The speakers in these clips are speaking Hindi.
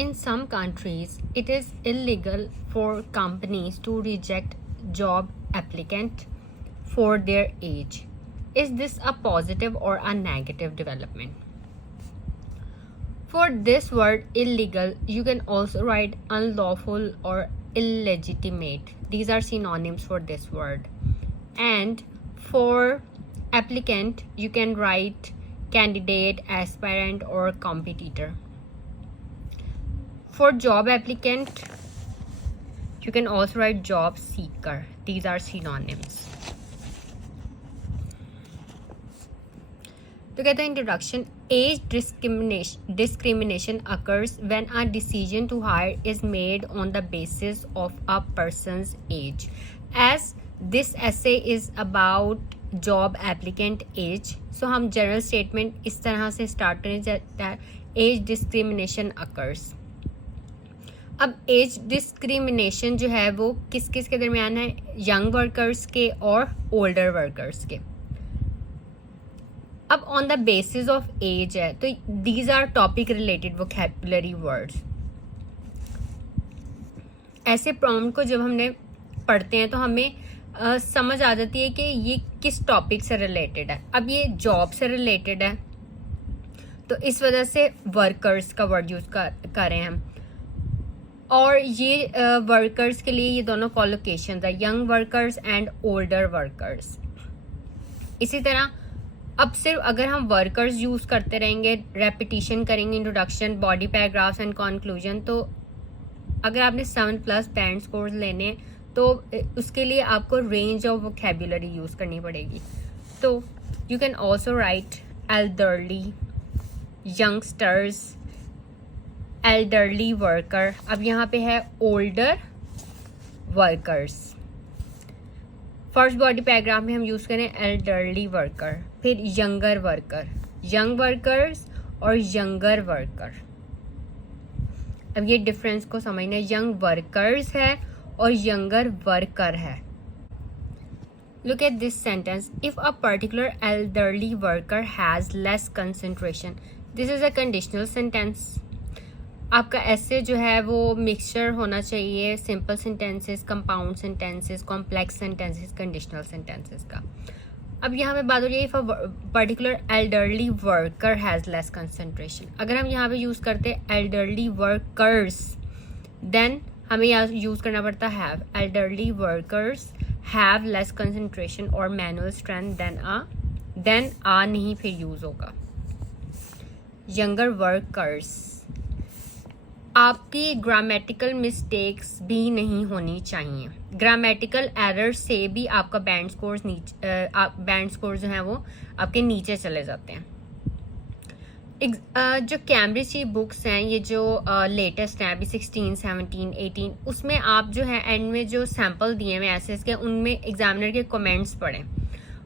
In some countries, it is illegal for companies to reject job applicant for their age. Is this a positive or a negative development? For this word illegal, you can also write unlawful or illegitimate. These are synonyms for this word. And for applicant, you can write candidate, aspirant, or competitor. For job applicant, you can also write job seeker. These are synonyms. तो कहते हैं introduction, age discrimination occurs when a decision to hire is made on the basis of a person's age. As this essay is about job applicant age, so हम जनरल स्टेटमेंट इस तरह से स्टार्ट करें, एज डिस्क्रिमिनेशन अकर्स. अब एज डिस्क्रिमिनेशन जो है वो किस किस के दरमियान है, यंग वर्कर्स के और ओल्डर वर्कर्स के. अब on the basis of age है, तो these are topic related vocabulary words. ऐसे प्रॉम्प्ट को जब हमने पढ़ते हैं तो हमें समझ आ जाती है कि ये किस टॉपिक से रिलेटेड है. अब ये जॉब से रिलेटेड है तो इस वजह से वर्कर्स का वर्ड यूज कर रहे हैं हम. और ये वर्कर्स के लिए ये दोनों कॉलोकेशन है, young workers and older workers. इसी तरह अब सिर्फ अगर हम वर्कर्स यूज करते रहेंगे, रेपिटिशन करेंगे, introduction, body paragraphs and conclusion, तो अगर आपने 7+ बैंड स्कोर्स लेने तो उसके लिए आपको रेंज ऑफ वोकैबुलरी यूज करनी पड़ेगी. तो you can also right elderly, youngsters, elderly worker. अब यहाँ पे है older workers. First body paragraph में हम यूज करें एल्डरली वर्कर, फिर यंगर वर्कर, यंग वर्कर्स और यंगर वर्कर. अब ये डिफरेंस को समझना, यंग वर्कर्स है और यंगर वर्कर है. Look at this sentence. If a particular elderly worker has less concentration, this is a conditional sentence. आपका ऐसे जो है वो मिक्सचर होना चाहिए simple sentences, compound sentences, complex sentences, conditional sentences का. अब यहाँ पे बात हो रही है if a particular elderly worker has less concentration. अगर हम यहाँ पे यूज़ करते हैं एल्डरली वर्कर्स, देन हमें यहाँ यूज़ करना पड़ता have. Elderly workers have less concentration और मैनुअल स्ट्रेंथ देन आ नहीं फिर यूज़ होगा. यंगर वर्कर्स, आपकी ग्रामेटिकल मिस्टेक्स भी नहीं होनी चाहिए. ग्रामेटिकल एरर से भी आपका बैंड स्कोर्स जो हैं वो आपके नीचे चले जाते हैं. जो कैम्ब्रिज की बुक्स हैं, ये जो लेटेस्ट हैं अभी 16, 17, 18, उसमें आप जो है एंड में जो सैम्पल दिए हुए ऐसे के, उनमें एग्जामिनर के कमेंट्स पढ़ें.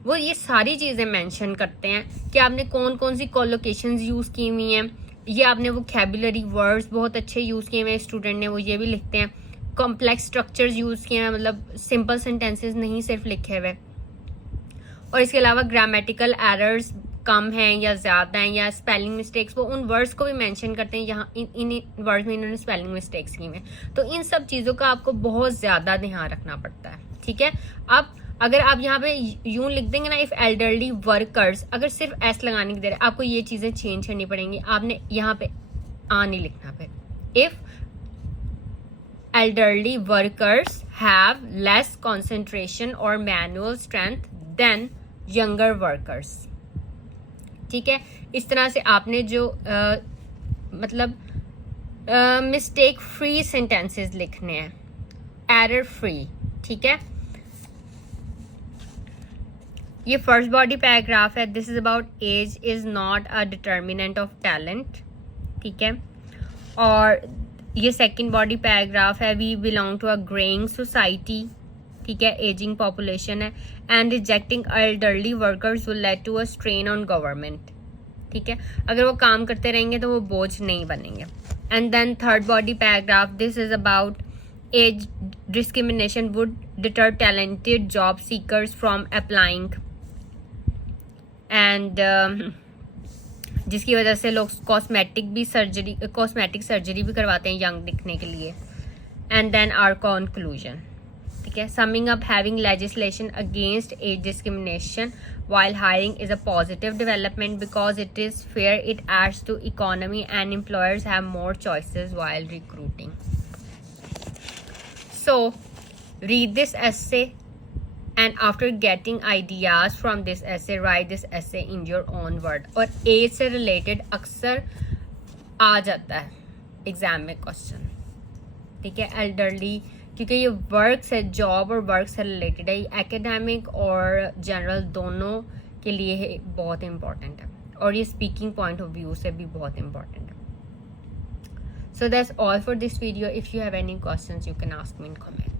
वो ये सारी चीज़ें मेंशन करते हैं कि आपने कौन कौन सी कोलोकेशंस यूज़ की हुई हैं, ये आपने वोकैबुलरी वर्ड्स बहुत अच्छे यूज़ किए हुए स्टूडेंट ने, वो ये भी लिखते हैं. कॉम्प्लेक्स स्ट्रक्चर्स यूज़ किए हैं, मतलब सिंपल सेंटेंसेस नहीं सिर्फ लिखे हुए. और इसके अलावा ग्रामेटिकल एरर्स कम हैं या ज़्यादा हैं या स्पेलिंग मिस्टेक्स, वो उन वर्ड्स को भी मेंशन करते हैं. यहाँ इन वर्ड्स में इन्होंने स्पेलिंग मिस्टेक्स की हैं. तो इन सब चीज़ों का आपको बहुत ज़्यादा ध्यान रखना पड़ता है. ठीक है. अब अगर आप यहाँ पे यूं लिख देंगे ना, इफ एल्डरली वर्कर्स, अगर सिर्फ एस लगाने की देर है, आपको ये चीज़ें चेंज करनी पड़ेंगी. आपने यहाँ पे आ नहीं लिखना. फिर if elderly workers have less concentration और manual strength than younger workers. ठीक है. इस तरह से आपने जो मतलब मिस्टेक फ्री सेंटेंसेस लिखने हैं, एरर फ्री. ठीक है. ये फर्स्ट बॉडी पैराग्राफ है. This is about age is not a determinant of talent. ठीक है. और ये सेकंड बॉडी पैराग्राफ है. We belong to a greying society. ठीक है. एजिंग पॉपुलेशन है. And rejecting elderly workers will lead to a strain on government. ठीक है. अगर वो काम करते रहेंगे तो वो बोझ नहीं बनेंगे. And then third body paragraph, this is about age discrimination would deter talented job seekers from applying. And जिसकी वजह से लोग कॉस्मेटिक सर्जरी भी करवाते हैं यंग दिखने के लिए। एंड देन आवर कंक्लूजन, ठीक है। Summing up, having legislation against age discrimination while hiring is a positive development because it is fair, it adds to economy and employers have more choices while recruiting. So read this essay and after getting ideas from this essay, write this essay in your own word. और एज से रिलेटेड अक्सर आ जाता है एग्जाम में क्वेश्चन, ठीक है। एल्डरली, क्योंकि ये वर्क से, जॉब और वर्क से रिलेटेड है, एकेडमिक और जनरल दोनों के लिए बहुत इंपॉर्टेंट है, और ये स्पीकिंग पॉइंट ऑफ व्यू से भी बहुत इंपॉर्टेंट है। So that's all for this video. If you have any questions you can ask me in comment.